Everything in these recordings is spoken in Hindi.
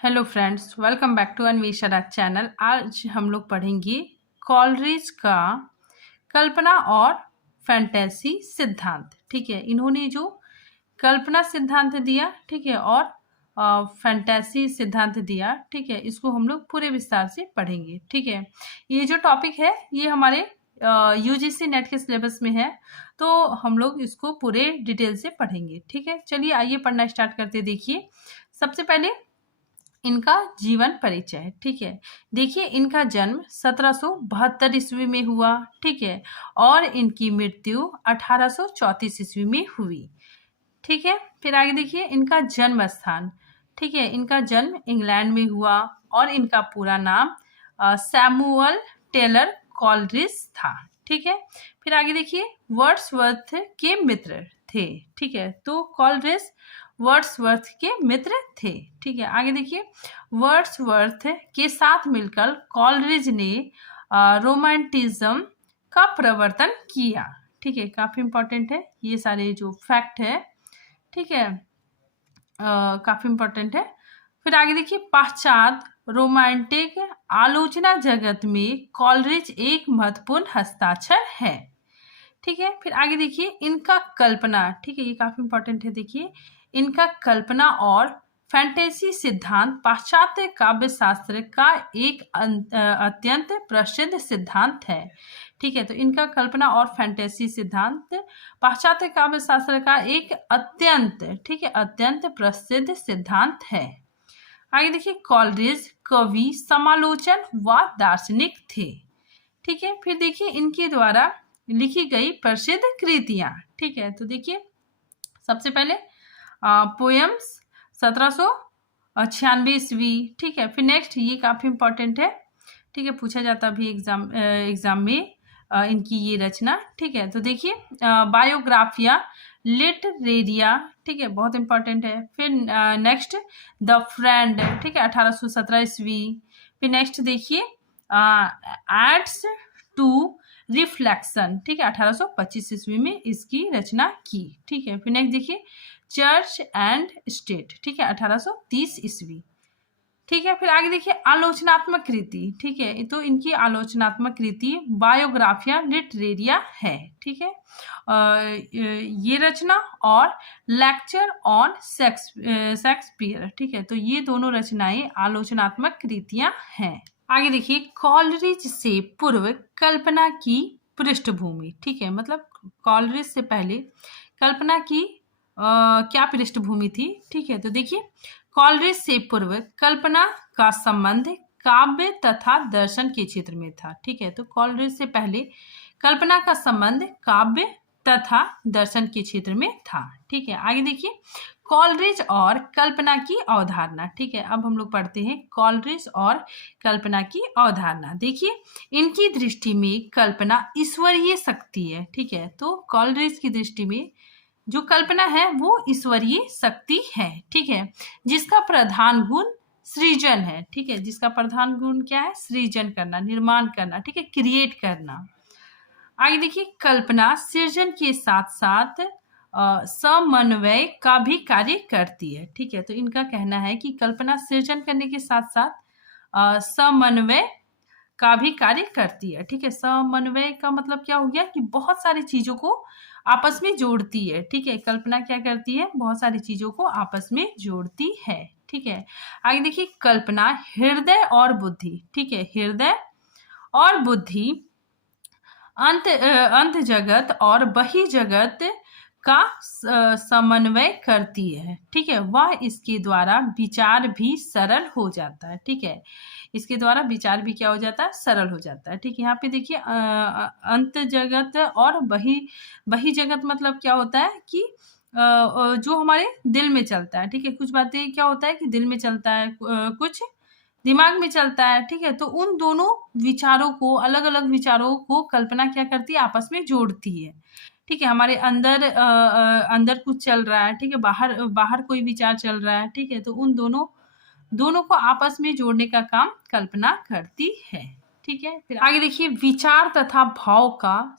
Hello friends, welcome back to Anvesha channel. आज हम लोग पढ़ेंगे कॉलरिज का कल्पना और फैंटेसी सिद्धांत। ठीक है, इन्होंने जो कल्पना सिद्धांत दिया, ठीक है, और फैंटेसी सिद्धांत दिया, ठीक है, इसको हम लोग पूरे विस्तार से पढ़ेंगे। ठीक है, ये जो टॉपिक है ये हमारे यूजीसी नेट के सिलेबस में है, तो हम लोग इसको पूरे डिटेल से पढ़ेंगे। ठीक है, चलिए आइए पढ़ना स्टार्ट करते। देखिए, सबसे पहले इनका जीवन परिचय। ठीक है, देखिए इनका जन्म 1772 ईस्वी में हुआ। ठीक है, और इनकी मृत्यु 1834 ईस्वी में हुई। ठीक है, फिर आगे देखिए इनका जन्म स्थान। ठीक है, इनका जन्म इंग्लैंड में हुआ और इनका पूरा नाम सैमुअल टेलर कॉलरिज था। ठीक है, फिर आगे देखिए वर्ड्सवर्थ के मित्र थे। ठीक है, तो कॉलरिज वर्ड्सवर्थ के मित्र थे। ठीक है, आगे देखिए वर्ड्सवर्थ के साथ मिलकर कॉलरिज ने रोमांटिज्म का प्रवर्तन किया। ठीक है, काफी इंपॉर्टेंट है ये सारे जो फैक्ट है। ठीक है, काफी इंपॉर्टेंट है। फिर आगे देखिए पाश्चात रोमांटिक आलोचना जगत में कॉलरिज एक महत्वपूर्ण हस्ताक्षर है। ठीक है, फिर आगे देखिए इनका कल्पना। ठीक है, ये काफी इंपॉर्टेंट है। देखिए इनका कल्पना और फैंटेसी सिद्धांत पाश्चात्य काव्य शास्त्र का एक अत्यंत प्रसिद्ध सिद्धांत है। ठीक है, तो इनका कल्पना और फैंटेसी सिद्धांत पाश्चात्य काव्य शास्त्र का एक अत्यंत प्रसिद्ध सिद्धांत है। आगे देखिए कॉलरिज कवि, समालोचन व दार्शनिक थे। ठीक है, फिर देखिए इनके द्वारा लिखी गई प्रसिद्ध कृतियां। ठीक है, तो देखिए सबसे पहले पोएम्स 1796 ईस्वी। ठीक है, फिर नेक्स्ट ये काफी इंपॉर्टेंट है। ठीक है, पूछा जाता भी एग्जाम में इनकी ये रचना। ठीक है, तो देखिए बायोग्राफिया लिटरेरिया। ठीक है, बहुत इंपॉर्टेंट है। फिर नेक्स्ट द फ्रेंड। ठीक है, 1817 ईस्वी। फिर नेक्स्ट देखिए एड्स टू रिफ्लेक्शन। ठीक है, 1825 ईस्वी में इसकी रचना की। ठीक है, फिर नेक्स्ट देखिए चर्च एंड स्टेट। ठीक है, 1830 ईस्वी। ठीक है, फिर आगे देखिए आलोचनात्मक कृति। ठीक है, तो इनकी आलोचनात्मक कृति बायोग्राफिया लिटरेरिया है। ठीक है, ये रचना और लेक्चर ऑन शेक्सपियर। ठीक है, तो ये दोनों रचनाएं आलोचनात्मक कृतियां हैं। आगे देखिए कॉलरिज से पूर्व कल्पना की पृष्ठभूमि। ठीक है, मतलब कॉलरिज से पहले कल्पना की क्या पृष्ठभूमि थी। ठीक है, तो देखिए कॉलरिज से पूर्व कल्पना का संबंध काव्य तथा दर्शन के क्षेत्र में था। ठीक है, तो कॉलरिज से पहले कल्पना का संबंध काव्य तथा दर्शन के क्षेत्र में था। ठीक है, आगे देखिए कॉलरिज और कल्पना की अवधारणा। ठीक है, अब हम लोग पढ़ते हैं कॉलरिज और कल्पना की अवधारणा। देखिए इनकी दृष्टि में कल्पना ईश्वरीय शक्ति है। ठीक है, तो कॉलरिज की दृष्टि में जो कल्पना है वो ईश्वरीय शक्ति है। ठीक है, जिसका प्रधान गुण सृजन है। ठीक है, जिसका प्रधान गुण क्या है? सृजन करना, निर्माण करना। ठीक है, क्रिएट करना। आगे देखिए कल्पना सृजन के साथ साथ समन्वय का भी कार्य करती है। ठीक है, तो इनका कहना है कि कल्पना सृजन करने के साथ साथ समन्वय का भी कार्य करती है। ठीक है, समन्वय का मतलब क्या हो गया कि बहुत सारी चीजों को आपस में जोड़ती है। ठीक है, कल्पना क्या करती है? बहुत सारी चीजों को आपस में जोड़ती है। ठीक है, आगे देखिए कल्पना हृदय और बुद्धि। ठीक है, हृदय और बुद्धि अंत जगत और बही जगत का समन्वय करती है। ठीक है, वह इसके द्वारा विचार भी सरल हो जाता है। ठीक है, इसके द्वारा विचार भी क्या हो जाता है? सरल हो जाता है। ठीक है, यहाँ पे देखिए अंत जगत और बही जगत मतलब क्या होता है कि जो हमारे दिल में चलता है। ठीक है, कुछ बातें क्या होता है कि दिल में चलता है, कुछ दिमाग में चलता है। ठीक है, तो उन दोनों विचारों को, अलग अलग विचारों को कल्पना क्या करती है? आपस में जोड़ती है। ठीक है, हमारे अंदर कुछ चल रहा है। ठीक है, बाहर कोई विचार चल रहा है। ठीक है, तो उन दोनों को आपस में जोड़ने का काम कल्पना करती है। ठीक है, फिर आगे देखिए विचार तथा भाव का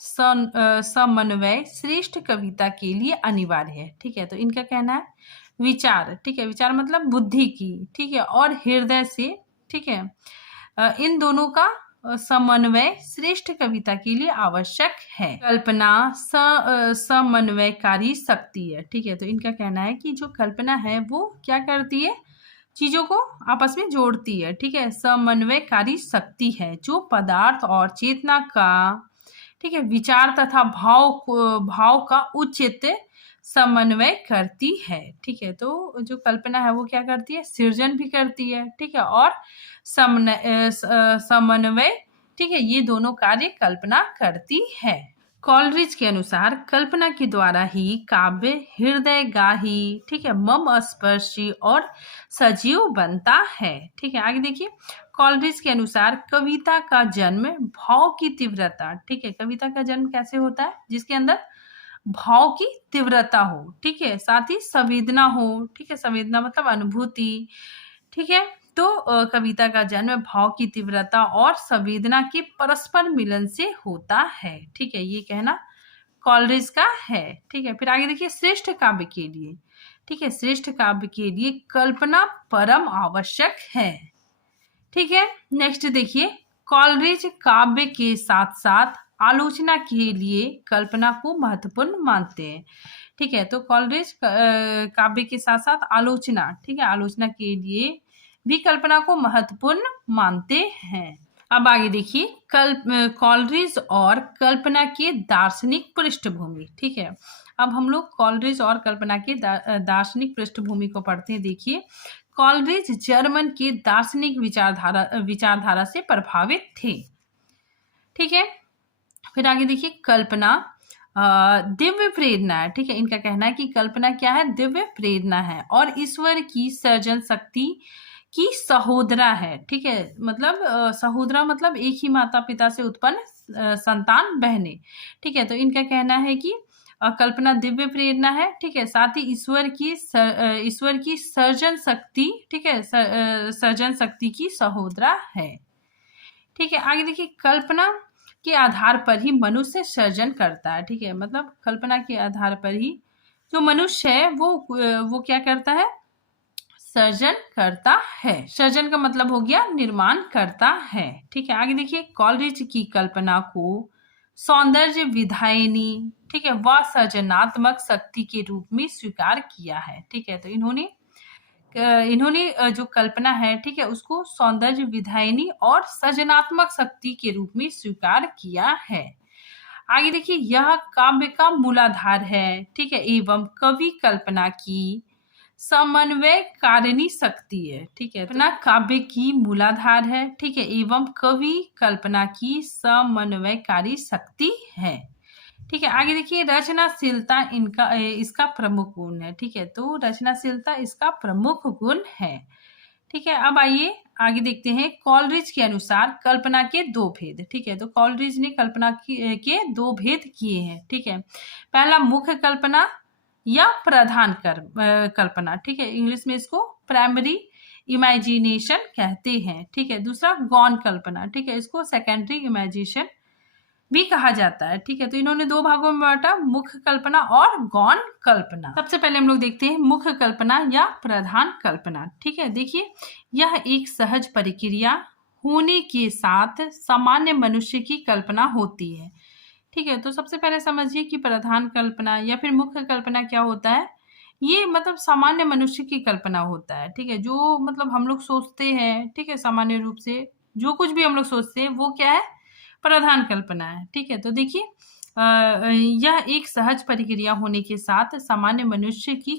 समन्वय श्रेष्ठ कविता के लिए अनिवार्य है। ठीक है, तो इनका कहना है विचार, ठीक है, विचार मतलब बुद्धि की, ठीक है, और हृदय से, ठीक है, इन दोनों का समन्वय श्रेष्ठ कविता के लिए आवश्यक है। कल्पना समन्वयकारी शक्ति है, ठीक है, तो इनका कहना है कि जो कल्पना है वो क्या करती है, चीजों को आपस में जोड़ती है, ठीक है, समन्वयकारी शक्ति है जो पदार्थ और चेतना का, ठीक है, विचार तथा भाव का उचित समन्वय करती है, ठीक है, तो जो कल्पना है वो क्या करती है, सृजन भी करती है, ठीक है, और समन्वय, ठीक है, ये दोनों कार्य कल्पना करती है। कॉलरिज के अनुसार कल्पना के द्वारा ही काव्य हृदयगाही, ठीक है, मम स्पर्शी और सजीव बनता है, ठीक है। आगे देखिए, कॉलरिज के अनुसार कविता का जन्म भाव की तीव्रता, ठीक है, कविता का जन्म कैसे होता है, जिसके अंदर भाव की तीव्रता हो, ठीक है, साथ ही संवेदना हो, ठीक है, संवेदना मतलब अनुभूति, ठीक है, तो कविता का जन्म भाव की तीव्रता और संवेदना के परस्पर मिलन से होता है, ठीक है, ये कहना कॉलरिज का है, ठीक है। फिर आगे देखिए, श्रेष्ठ काव्य के लिए, ठीक है, श्रेष्ठ काव्य के लिए कल्पना परम आवश्यक है, ठीक है। नेक्स्ट देखिए, कॉलरिज काव्य के साथ साथ आलोचना के लिए कल्पना को महत्वपूर्ण मानते हैं, ठीक है, तो कॉलरिज काव्य के साथ साथ आलोचना, ठीक है, आलोचना के लिए भी कल्पना को महत्वपूर्ण मानते हैं। अब आगे देखिए, कॉलरिज और कल्पना के दार्शनिक पृष्ठभूमि, ठीक है, अब हम लोग कॉलरिज और कल्पना के दार्शनिक पृष्ठभूमि को पढ़ते हैं। देखिए, कॉलरिज जर्मन के दार्शनिक विचारधारा से प्रभावित थे, ठीक है। फिर आगे देखिए, कल्पना दिव्य प्रेरणा है, ठीक है, इनका कहना है कि कल्पना क्या है, दिव्य प्रेरणा है और ईश्वर की सृजन शक्ति की सहोदरा है, ठीक है, मतलब सहोदरा मतलब एक ही माता पिता से उत्पन्न संतान बहने, ठीक है, तो इनका कहना है कि कल्पना दिव्य प्रेरणा है, ठीक है, साथ ही ईश्वर की सृजन शक्ति, ठीक है, सृजन शक्ति की सहोदरा है, ठीक है। आगे देखिए, कल्पना के आधार पर ही मनुष्य सृजन करता है, ठीक है, मतलब कल्पना के आधार पर ही जो मनुष्य है वो क्या करता है, सृजन करता है। सृजन का मतलब हो गया निर्माण करता है, ठीक है। आगे देखिए, कॉलरिज की कल्पना को सौंदर्य विधायिनी, ठीक है, व सृजनात्मक शक्ति के रूप में स्वीकार किया है, ठीक है, तो इन्होंने जो कल्पना है, ठीक है, उसको सौंदर्य विधायिनी और सृजनात्मक शक्ति के रूप में स्वीकार किया है। आगे देखिए, यह काव्य का मूलाधार है, ठीक है, एवं कवि कल्पना की समन्वय कारिणी शक्ति है, ठीक है, कल्पना काव्य की मूलाधार है, ठीक है, एवं कवि कल्पना की समन्वयकारी शक्ति है, ठीक है। आगे देखिए, रचनाशीलता इसका प्रमुख गुण है, ठीक है, तो रचनाशीलता इसका प्रमुख गुण है, ठीक है। अब आइए आगे देखते हैं, कॉलरिज के अनुसार कल्पना के दो भेद, ठीक है, तो कॉलरिज ने कल्पना के दो भेद किए हैं, ठीक है। पहला मुख्य कल्पना या प्रधान कल्पना, ठीक है, इंग्लिश में इसको प्राइमरी इमेजिनेशन कहते हैं, ठीक है। दूसरा गौण कल्पना, ठीक है, इसको सेकेंडरी इमेजिनेशन भी कहा जाता है, ठीक है, तो इन्होंने दो भागों में बांटा, मुख्य कल्पना और गौण कल्पना। सबसे पहले हम लोग देखते हैं मुख्य कल्पना या प्रधान कल्पना, ठीक है। देखिए, यह एक सहज प्रक्रिया होने के साथ सामान्य मनुष्य की कल्पना होती है, ठीक है, तो सबसे पहले समझिए कि प्रधान कल्पना या फिर मुख्य कल्पना क्या होता है, ये मतलब सामान्य मनुष्य की कल्पना होता है, ठीक है, जो मतलब हम लोग सोचते हैं, ठीक है, सामान्य रूप से जो कुछ भी हम लोग सोचते हैं वो क्या है, प्रधान कल्पना है, ठीक है। तो देखिए, यह एक सहज प्रक्रिया होने के साथ सामान्य मनुष्य की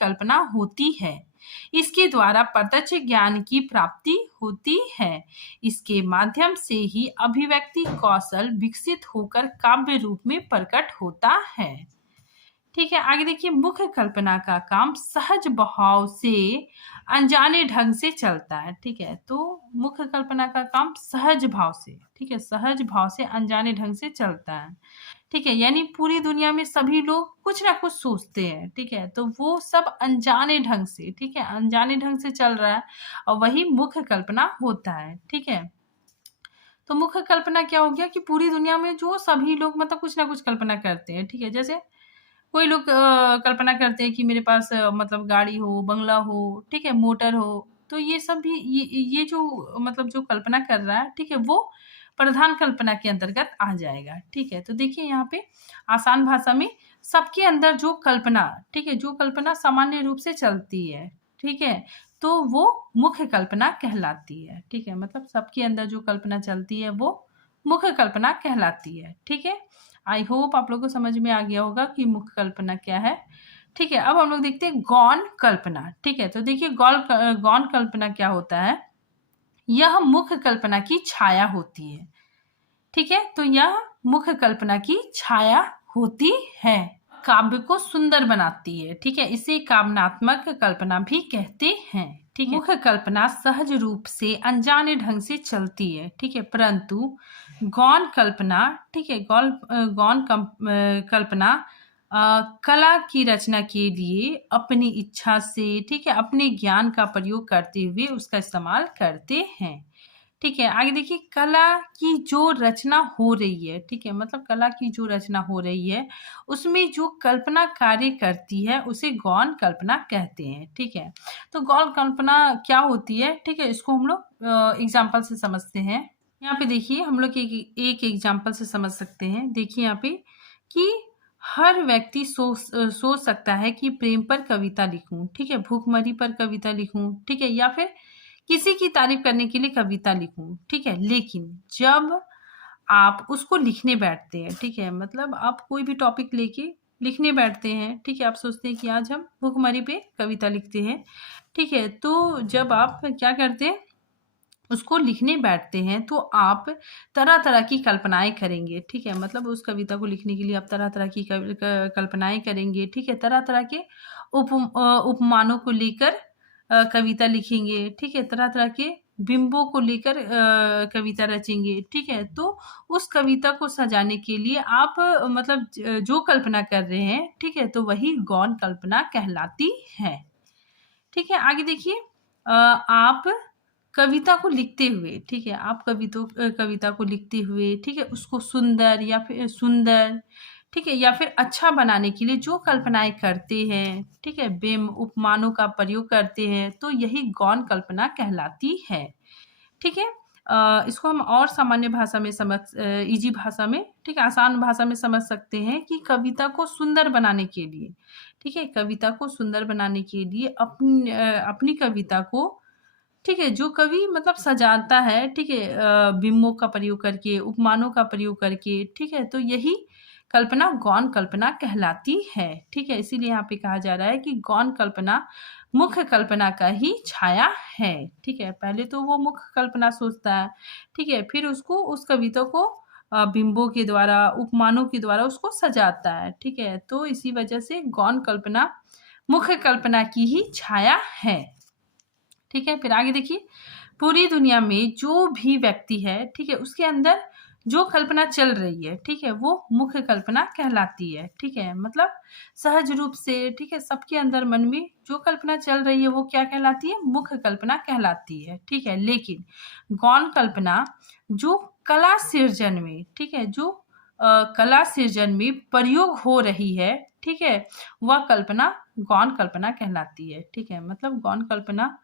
कल्पना होती है, इसके द्वारा प्रत्यक्ष ज्ञान की प्राप्ति होती है, इसके माध्यम से ही अभिव्यक्ति कौशल विकसित होकर काव्य रूप में प्रकट होता है, ठीक है। आगे देखिए, मुख्य कल्पना का काम सहज भाव से अनजाने ढंग से चलता है, ठीक है, तो मुख्य कल्पना का काम सहज भाव से, ठीक है, सहज भाव से अनजाने ढंग से चलता है, ठीक है, यानी पूरी दुनिया में सभी लोग कुछ ना कुछ सोचते हैं, ठीक है, तो वो सब अनजाने ढंग से, ठीक है, अनजाने ढंग से चल रहा है और वही मुख्य कल्पना होता है, ठीक है। तो मुख्य कल्पना क्या हो गया कि पूरी दुनिया में जो सभी लोग मतलब कुछ ना कुछ कल्पना करते हैं, ठीक है, जैसे कोई लोग कल्पना करते हैं कि मेरे पास मतलब गाड़ी हो, बंगला हो, ठीक है, मोटर हो, तो ये सब भी ये जो मतलब जो कल्पना कर रहा है, ठीक है, वो प्रधान कल्पना के अंतर्गत आ जाएगा, ठीक है। तो देखिए यहाँ पे आसान भाषा में सबके अंदर जो कल्पना, ठीक है, जो कल्पना सामान्य रूप से चलती है, ठीक है, तो वो मुख्य कल्पना कहलाती है, ठीक है। मतलब सबके अंदर जो कल्पना चलती है वो मुख्य कल्पना कहलाती है, ठीक है। आई होप आप लोग को समझ में आ गया होगा कि मुख्य कल्पना क्या है, ठीक है। अब हम लोग देखते हैं गौण कल्पना, ठीक है। तो देखिए गौण कल्पना क्या होता है, यह मुख्य कल्पना की छाया होती है, ठीक है। तो यह मुख्य कल्पना की छाया होती है, काव्य को सुंदर बनाती है, ठीक है। इसे काव्यात्मक कल्पना भी कहते हैं, ठीक है। मुख्य कल्पना सहज रूप से अनजाने ढंग से चलती है, ठीक है, परंतु गौण कल्पना, ठीक है, कल्पना कला की रचना के लिए अपनी इच्छा से, ठीक है, अपने ज्ञान का प्रयोग करते हुए उसका इस्तेमाल करते हैं, ठीक है। आगे देखिए कला की जो रचना हो रही है, ठीक है, मतलब कला की जो रचना हो रही है उसमें जो कल्पना कार्य करती है उसे गौण कल्पना कहते हैं, ठीक है। तो गौण कल्पना क्या होती है, ठीक है, इसको हम लोग एग्जाम्पल से समझते हैं। यहाँ पे देखिए हम लोग एक एग्जाम्पल से समझ सकते हैं। देखिए यहाँ पे कि हर व्यक्ति सोच सकता है कि प्रेम पर कविता लिखूं, ठीक है, भूखमरी पर कविता लिखूं, ठीक है, या फिर किसी की तारीफ करने के लिए कविता लिखूं, ठीक है। लेकिन जब आप उसको लिखने बैठते हैं, ठीक है, मतलब आप कोई भी टॉपिक लेके लिखने बैठते हैं, ठीक है, आप सोचते हैं कि आज हम भूखमरी पे कविता लिखते हैं, ठीक है। तो जब आप क्या करते हैं, उसको लिखने बैठते हैं तो आप तरह तरह की कल्पनाएं करेंगे, ठीक है। मतलब उस कविता को लिखने के लिए आप तरह तरह की कल्पनाएं करेंगे, ठीक है, तरह तरह के उपमानों को लेकर कविता लिखेंगे, ठीक है, तरह तरह के बिंबों को लेकर कविता रचेंगे, ठीक है। तो उस कविता को सजाने के लिए आप मतलब जो कल्पना कर रहे हैं, ठीक है, तो वही गौण कल्पना कहलाती है, ठीक है। आगे देखिए आप कविता को लिखते हुए, ठीक है, आप कविता को लिखते हुए, ठीक है, उसको सुंदर, ठीक है, या फिर अच्छा बनाने के लिए जो कल्पनाएं करते हैं, ठीक है, बिंब उपमानों का प्रयोग करते हैं, तो यही गौण कल्पना कहलाती है, ठीक है। इसको हम और सामान्य भाषा में इजी भाषा में, ठीक है, आसान भाषा में समझ सकते हैं कि कविता को सुंदर बनाने के लिए, ठीक है, कविता को सुंदर बनाने के लिए अपनी कविता को, ठीक है, जो कवि मतलब सजाता है, ठीक है, बिंबों का प्रयोग करके, उपमानों का प्रयोग करके, ठीक है, तो यही कल्पना गौण कल्पना कहलाती है, ठीक है। इसीलिए यहाँ पे कहा जा रहा है कि गौण कल्पना मुख्य कल्पना का ही छाया है, ठीक है। पहले तो वो मुख्य कल्पना सोचता है, ठीक है, फिर उसको उस कविता को बिंबों के द्वारा, उपमानों के द्वारा उसको सजाता है, ठीक है। तो इसी वजह से गौण कल्पना मुख्य कल्पना की ही छाया है, ठीक है। फिर आगे देखिए पूरी दुनिया में जो भी व्यक्ति है, ठीक है, उसके अंदर जो कल्पना चल रही है, ठीक है, वो मुख्य कल्पना कहलाती है, ठीक है। मतलब सहज रूप से, ठीक है, सबके अंदर मन में जो कल्पना चल रही है वो क्या कहलाती है, मुख्य कल्पना कहलाती है, ठीक है। लेकिन गौण कल्पना जो कला सृजन में, ठीक है, जो कला सृजन में प्रयोग हो रही है, ठीक है, वह कल्पना गौण कल्पना कहलाती है, ठीक है। मतलब गौण कल्पना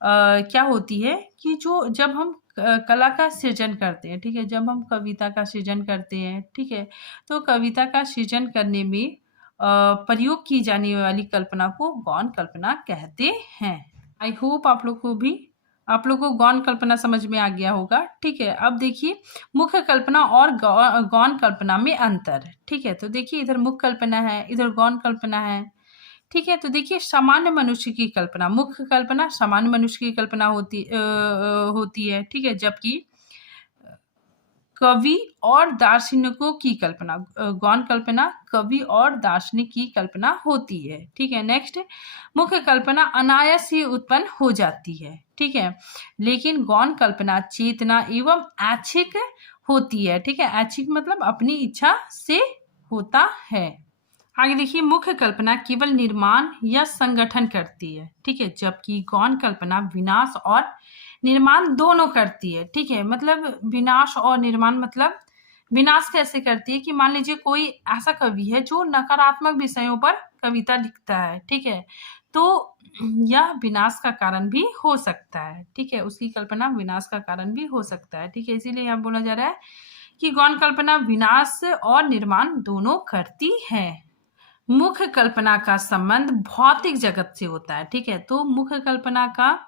क्या होती है कि जो जब हम कला का सृजन करते हैं, ठीक है, जब हम कविता का सृजन करते हैं, ठीक है, तो कविता का सृजन करने में प्रयोग की जाने वाली कल्पना को गौण कल्पना कहते हैं। आई होप आप लोग को गौण कल्पना समझ में आ गया होगा, ठीक है। अब देखिए मुख्य कल्पना और गौण कल्पना में अंतर, ठीक है। तो देखिए इधर मुख्य कल्पना है, इधर गौण कल्पना है, ठीक है। तो देखिए सामान्य मनुष्य की कल्पना, मुख्य कल्पना सामान्य मनुष्य की कल्पना होती है, ठीक है, जबकि कवि और दार्शनिकों की कल्पना, गौण कल्पना कवि और दार्शनिक की कल्पना होती है, ठीक है। नेक्स्ट मुख्य कल्पना अनायास ही उत्पन्न हो जाती है, ठीक है, लेकिन गौण कल्पना चेतना एवं ऐच्छिक होती है, ठीक है। ऐच्छिक मतलब अपनी इच्छा से होता है। आगे देखिए मुख्य कल्पना केवल निर्माण या संगठन करती है, ठीक है, जबकि गौण कल्पना विनाश और निर्माण दोनों करती है, ठीक है। मतलब विनाश और निर्माण मतलब विनाश कैसे करती है कि मान लीजिए कोई ऐसा कवि है जो नकारात्मक विषयों पर कविता लिखता है, ठीक है, तो यह विनाश का कारण भी हो सकता है, ठीक है, उसकी कल्पना विनाश का कारण भी हो सकता है, ठीक है। इसीलिए यहाँ बोला जा रहा है कि गौण कल्पना विनाश और निर्माण दोनों करती है। मुख्य कल्पना का संबंध भौतिक जगत से होता है, ठीक है, तो मुख्य कल्पना का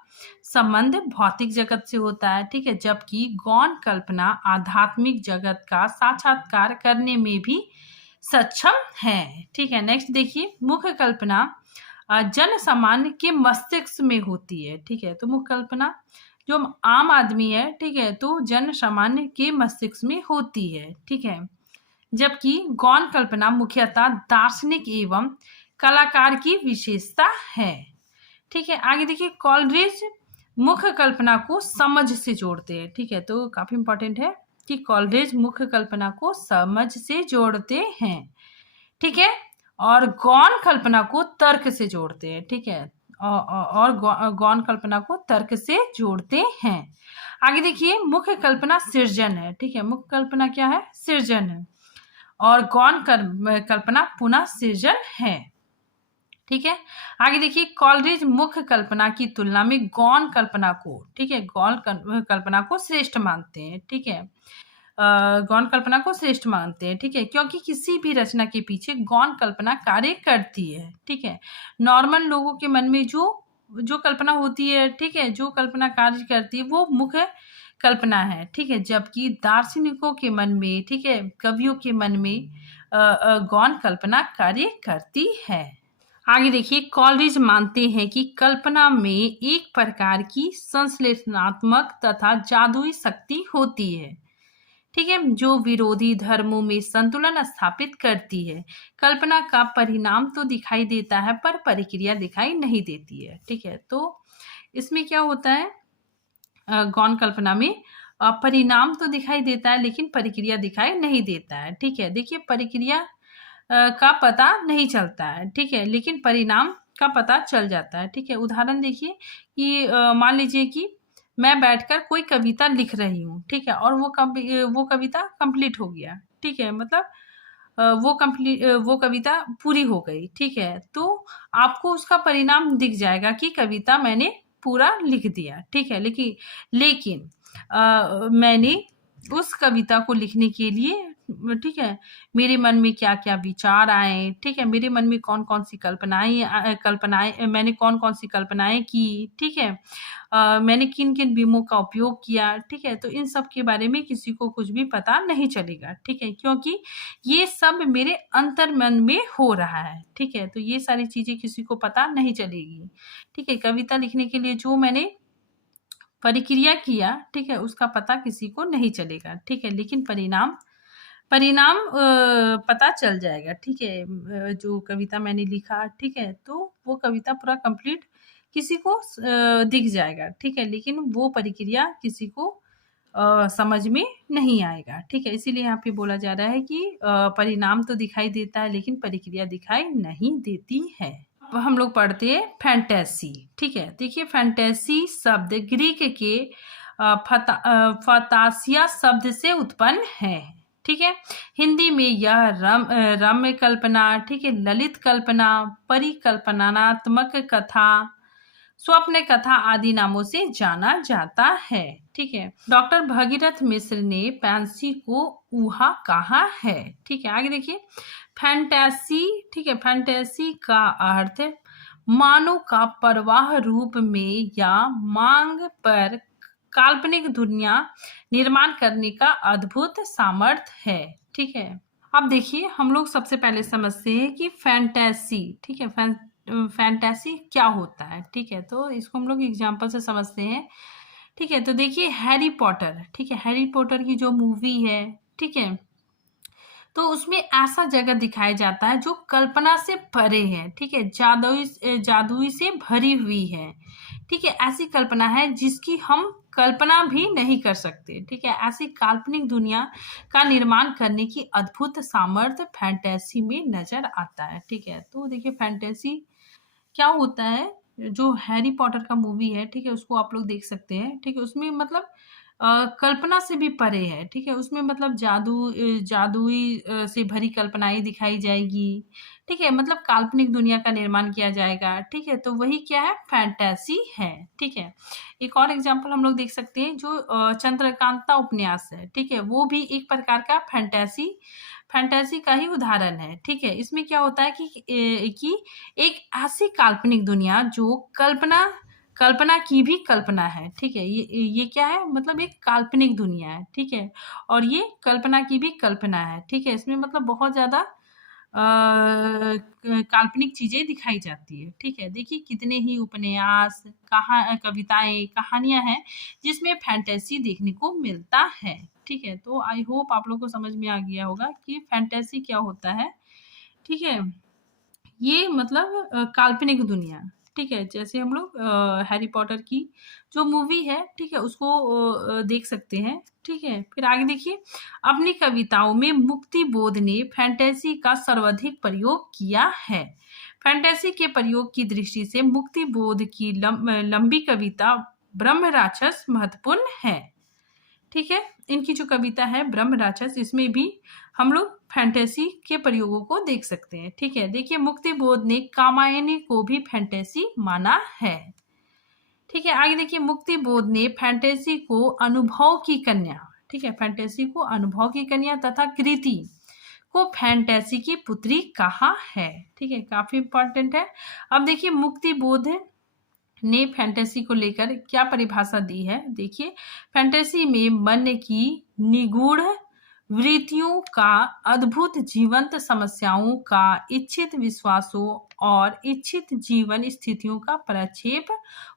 संबंध भौतिक जगत से होता है, ठीक है, जबकि गौण कल्पना आध्यात्मिक जगत का साक्षात्कार करने में भी सक्षम है, ठीक है। नेक्स्ट देखिए, मुख्य कल्पना जन सामान्य के मस्तिष्क में होती है, ठीक है, तो मुख्य कल्पना जो आम आदमी है, ठीक है, तो जन सामान्य के मस्तिष्क में होती है, ठीक है, जबकि गौण कल्पना मुख्यतः दार्शनिक एवं कलाकार की विशेषता है, ठीक है। आगे देखिए, कॉलरिज मुख्य कल्पना को समझ से जोड़ते हैं, ठीक है, तो काफी इंपॉर्टेंट है कि कॉलरिज मुख्य कल्पना को समझ से जोड़ते हैं, ठीक है, और गौण कल्पना को तर्क से जोड़ते हैं, ठीक है, और गौण कल्पना को तर्क से जोड़ते हैं। आगे देखिए, मुख्य कल्पना सृजन है, ठीक है, मुख्य कल्पना क्या है? सृजन है, और गौण कल्पना पुनः सृजन है, ठीक है। आगे देखिए, कॉलरिज मुख्य कल्पना की तुलना में गौण कल्पना को, ठीक है, गौण कल्पना को श्रेष्ठ मानते हैं, ठीक है, गौण कल्पना को श्रेष्ठ मानते हैं, ठीक है, क्योंकि किसी भी रचना के पीछे गौण कल्पना कार्य करती है, ठीक है। नॉर्मल लोगों के मन में जो कल्पना होती है, ठीक है, जो कल्पना कार्य करती है वो मुख्य कल्पना है, ठीक है, जबकि दार्शनिकों के मन में, ठीक है, कवियों के मन में गौण कल्पना कार्य करती है। आगे देखिए, कॉलरिज मानते हैं कि कल्पना में एक प्रकार की संश्लेषणात्मक तथा जादुई शक्ति होती है, ठीक है, जो विरोधी धर्मों में संतुलन स्थापित करती है। कल्पना का परिणाम तो दिखाई देता है पर प्रक्रिया दिखाई नहीं देती है, ठीक है, तो इसमें क्या होता है, गौण कल्पना में परिणाम तो दिखाई देता है लेकिन प्रक्रिया दिखाई नहीं देता है, ठीक है। देखिए, प्रक्रिया का पता नहीं चलता है, ठीक है, लेकिन परिणाम का पता चल जाता है, ठीक है। उदाहरण देखिए कि मान लीजिए कि मैं बैठकर कोई कविता लिख रही हूँ, ठीक है, और वो कविता कंप्लीट हो गया, ठीक है, मतलब वो कविता पूरी हो गई, ठीक है, तो आपको उसका परिणाम दिख जाएगा कि कविता मैंने पूरा लिख दिया, ठीक है, लेकिन मैंने उस कविता को लिखने के लिए, ठीक है, मेरे मन में क्या क्या विचार आए, ठीक है, मेरे मन में कौन कौन सी कल्पनाएं मैंने कौन कौन सी कल्पनाएं की, ठीक है, मैंने किन किन बीमों का उपयोग किया, ठीक है, तो इन सब के बारे में किसी को कुछ भी पता नहीं चलेगा, ठीक है, क्योंकि ये सब मेरे अंतर्मन में हो रहा है, ठीक है, तो ये सारी चीजें किसी को पता नहीं चलेगी, ठीक है। कविता लिखने के लिए जो मैंने प्रक्रिया किया, ठीक है, उसका पता किसी को नहीं चलेगा, ठीक है, लेकिन परिणाम पता चल जाएगा, ठीक है, जो कविता मैंने लिखा, ठीक है, तो वो कविता पूरा कंप्लीट किसी को दिख जाएगा, ठीक है, लेकिन वो प्रक्रिया किसी को समझ में नहीं आएगा, ठीक है। इसीलिए यहाँ पे बोला जा रहा है कि परिणाम तो दिखाई देता है लेकिन प्रक्रिया दिखाई नहीं देती है। हम लोग पढ़ते हैं फैंटेसी, ठीक है। देखिए, फैंटेसी शब्द ग्रीक के फतासिया शब्द से उत्पन्न है, ठीक है। हिंदी में यह रम्य कल्पना, ठीक है, ललित कल्पना, परिकल्पनात्मक कथा, स्वप्न कथा आदि नामों से जाना जाता है, ठीक है। डॉक्टर भगीरथ मिश्र ने फैंसी को ऊहा कहा है, ठीक है। आगे देखिए, फैंटेसी, ठीक है, फैंटेसी का अर्थ मानव का प्रवाह रूप में या मांग पर काल्पनिक दुनिया निर्माण करने का अद्भुत सामर्थ्य है, ठीक है। अब देखिए, हम लोग सबसे पहले समझते हैं कि फैंटेसी, ठीक है, फैंटेसी क्या होता है, ठीक है, तो इसको हम लोग एग्जाम्पल से समझते हैं, ठीक है। तो देखिए, हैरी पॉटर, ठीक है, हैरी पॉटर की जो मूवी है, ठीक है, तो उसमें ऐसा जगह दिखाया जाता है जो कल्पना से परे है, ठीक है, जादुई से भरी हुई है, ठीक है, ऐसी कल्पना है जिसकी हम कल्पना भी नहीं कर सकते, ठीक है, ऐसी काल्पनिक दुनिया का निर्माण करने की अद्भुत सामर्थ्य फैंटेसी में नजर आता है, ठीक है। तो देखिए, फैंटेसी क्या होता है, जो हैरी पॉटर का मूवी है, ठीक है, उसको आप लोग देख सकते हैं, ठीक है, उसमें मतलब कल्पना से भी परे है, ठीक है? उसमें मतलब जादुई से भरी कल्पनाएँ दिखाई जाएगी, ठीक है? मतलब काल्पनिक दुनिया का निर्माण किया जाएगा, ठीक है? तो वही क्या है? फैंटेसी है, ठीक है? एक और एग्ज़ाम्पल हम लोग देख सकते हैं जो चंद्रकांता उपन्यास है, ठीक है? वो भी एक प्रकार का फैंटेसी का ही उदाहरण है, ठीक है? इसमें क्या होता है कि एक ऐसी काल्पनिक दुनिया जो कल्पना की भी कल्पना है, ठीक है? ये क्या है? मतलब एक काल्पनिक दुनिया है, ठीक है? और ये कल्पना की भी कल्पना है, ठीक है? इसमें मतलब बहुत ज़्यादा काल्पनिक चीज़ें दिखाई जाती है, ठीक है? देखिए कितने ही उपन्यास, कविताएँ, कहानियाँ हैं जिसमें फैंटेसी देखने को मिलता है, ठीक है? तो आई होप आप लोग को समझ में आ गया होगा कि फैंटेसी क्या होता है, ठीक है? ये मतलब काल्पनिक दुनिया, ठीक है? जैसे हम लोग हैरी पॉटर की जो मूवी है, ठीक है? उसको देख सकते हैं, ठीक है? फिर आगे देखिए, अपनी कविताओं में मुक्ति बोध ने फैंटेसी का सर्वाधिक प्रयोग किया है। फैंटेसी के प्रयोग की दृष्टि से मुक्ति बोध की लंबी कविता ब्रह्म राक्षस महत्वपूर्ण है। ठीक है, इनकी जो कविता है ब्रह्म राक्षस, इसमें भी हम लोग फैंटेसी के प्रयोगों को देख सकते हैं। ठीक है, देखिए मुक्ति बोध ने कामायनी को भी फैंटेसी माना है। ठीक है, आगे देखिए मुक्ति बोध ने फैंटेसी को अनुभव की कन्या, ठीक है, फैंटेसी को अनुभव की कन्या तथा कृति को फैंटेसी की पुत्री कहा है। ठीक है, काफी इंपॉर्टेंट है। अब देखिए मुक्ति बोध ने फैंटेसी को लेकर क्या परिभाषा दी है। देखिए, फैंटेसी में मन की निगूढ़ वृत्तियों का, अद्भुत जीवंत समस्याओं का, इच्छित विश्वासों और इच्छित जीवन स्थितियों का प्रक्षेप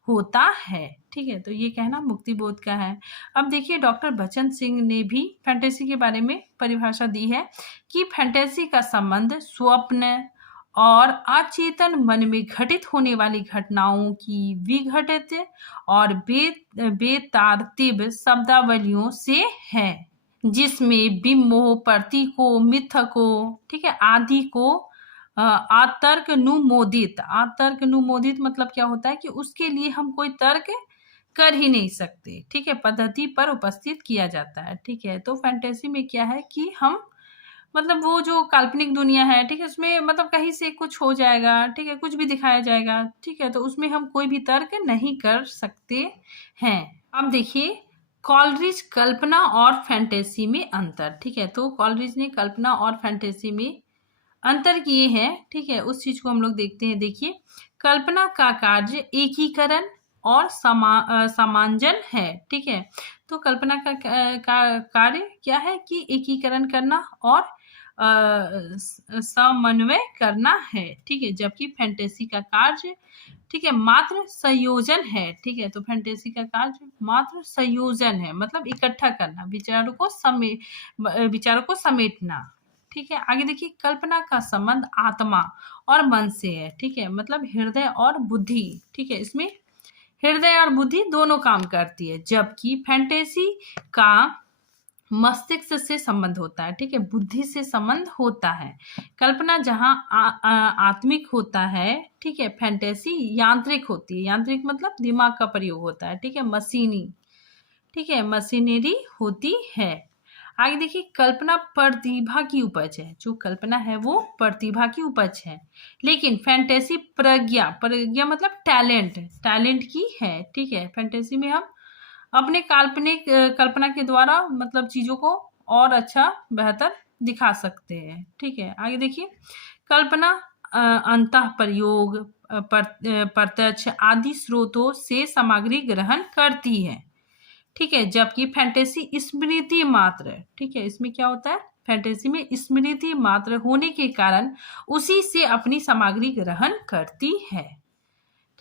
होता है। ठीक है, तो ये कहना मुक्ति बोध का है। अब देखिए डॉक्टर बच्चन सिंह ने भी फैंटेसी के बारे में परिभाषा दी है कि फैंटेसी का संबंध स्वप्न और अचेतन मन में घटित होने वाली घटनाओं की विघटित और बेतारतीब शब्दावलियों से है, जिसमें बिंबों, प्रतीकों, मिथकों, ठीक है, आदि को आतर्क मतलब क्या होता है कि उसके लिए हम कोई तर्क कर ही नहीं सकते, ठीक है, पद्धति पर उपस्थित किया जाता है। ठीक है, तो फैंटेसी में क्या है कि हम मतलब वो जो काल्पनिक दुनिया है, ठीक है, उसमें मतलब कहीं से कुछ हो जाएगा, ठीक है, कुछ भी दिखाया जाएगा, ठीक है, तो उसमें हम कोई भी तर्क नहीं कर सकते हैं। अब देखिए कॉलरिज कल्पना और फैंटेसी में अंतर। ठीक है, तो कॉलरिज ने कल्पना और फैंटेसी में अंतर किए हैं, ठीक है, उस चीज को हम लोग देखते हैं। देखिए, कल्पना का कार्य एकीकरण और समांजन है। ठीक है, तो कल्पना का कार्य क्या है कि एकीकरण करना और समन्वय करना है। ठीक है, जबकि फैंटेसी का कार्य, ठीक है, मात्र संयोजन है। ठीक है, तो फैंटेसी का कार्य मात्र संयोजन है, मतलब इकट्ठा करना, विचारों को समेटना। ठीक है, आगे देखिए कल्पना का संबंध आत्मा और मन से है। ठीक है, मतलब हृदय और बुद्धि। ठीक है, इसमें हृदय और बुद्धि दोनों काम करती है, जबकि फैंटेसी का मस्तिष्क से संबंध होता है। ठीक है, बुद्धि से संबंध होता है। कल्पना जहां आत्मिक होता है, ठीक है, फैंटेसी यांत्रिक होती है। यांत्रिक मतलब दिमाग का प्रयोग होता है, ठीक है, ठीक है, मशीनरी होती है। आगे देखिए कल्पना प्रतिभा की उपज है। जो कल्पना है वो प्रतिभा की उपज है, लेकिन फैंटेसी प्रज्ञा मतलब टैलेंट की है। ठीक है, फैंटेसी में हम अपने काल्पनिक कल्पना के द्वारा मतलब चीजों को और अच्छा बेहतर दिखा सकते हैं। ठीक है, आगे देखिए कल्पना अंतः प्रयोग, प्रत्यक्ष आदि स्रोतों से सामग्री ग्रहण करती है। ठीक है, जबकि फैंटेसी स्मृति मात्र, ठीक है, इसमें क्या होता है, फैंटेसी में स्मृति मात्र होने के कारण उसी से अपनी सामग्री ग्रहण करती है।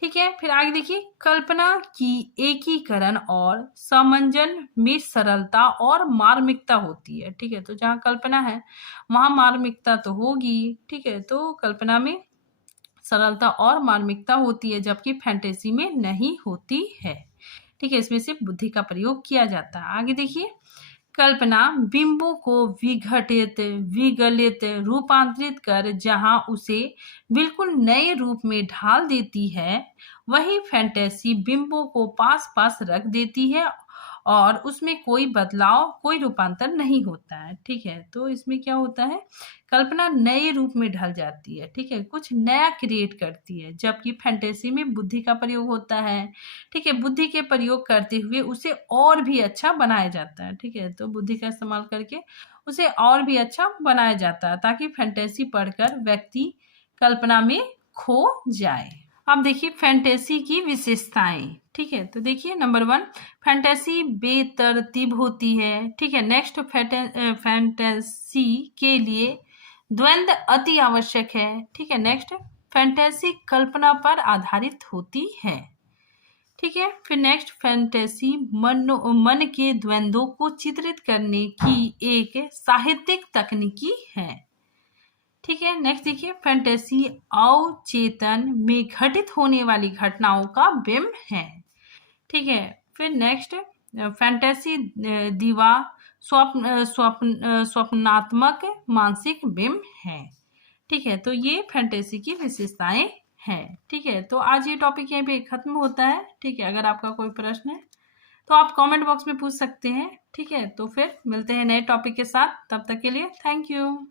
ठीक है, फिर आगे देखिए कल्पना की एकीकरण और समंजन में सरलता और मार्मिकता होती है। ठीक है, तो जहाँ कल्पना है वहां मार्मिकता तो होगी। ठीक है, तो कल्पना में सरलता और मार्मिकता होती है, जबकि फैंटेसी में नहीं होती है। ठीक है, इसमें से बुद्धि का प्रयोग किया जाता है। आगे देखिए कल्पना बिंबों को विघटित, विगलित, रूपांतरित कर जहां उसे बिल्कुल नए रूप में ढाल देती है, वही फैंटेसी बिंबों को पास पास रख देती है और उसमें कोई बदलाव, कोई रूपांतर नहीं होता है। ठीक है, तो इसमें क्या होता है, कल्पना नए रूप में ढल जाती है। ठीक है, कुछ नया क्रिएट करती है, जबकि फैंटेसी में बुद्धि का प्रयोग होता है। ठीक है, बुद्धि के प्रयोग करते हुए उसे और भी अच्छा बनाया जाता है। ठीक है, तो बुद्धि का इस्तेमाल करके उसे और भी अच्छा बनाया जाता है, ताकि फैंटेसी पढ़कर व्यक्ति कल्पना में खो जाए। अब देखिए फैंटेसी की विशेषताएं। ठीक है, तो देखिए नंबर 1, फैंटेसी बेतरतीब होती है। ठीक है, नेक्स्ट, फैंटेसी के लिए द्वंद्व अति आवश्यक है। ठीक है, नेक्स्ट, फैंटेसी कल्पना पर आधारित होती है। ठीक है, फिर नेक्स्ट, फैंटेसी मन के द्वंद्वों को चित्रित करने की एक साहित्यिक तकनीकी है। ठीक है, नेक्स्ट देखिए, फैंटेसी अवचेतन में घटित होने वाली घटनाओं का बिंब है। ठीक है, फिर नेक्स्ट, फैंटेसी दीवा स्वप्नात्मक मानसिक बिंब है। ठीक है, तो ये फैंटेसी की विशेषताएं हैं। ठीक है, तो आज ये टॉपिक यहीं पे खत्म होता है। ठीक है, अगर आपका कोई प्रश्न है तो आप कमेंट बॉक्स में पूछ सकते हैं। ठीक है, तो फिर मिलते हैं नए टॉपिक के साथ, तब तक के लिए थैंक यू।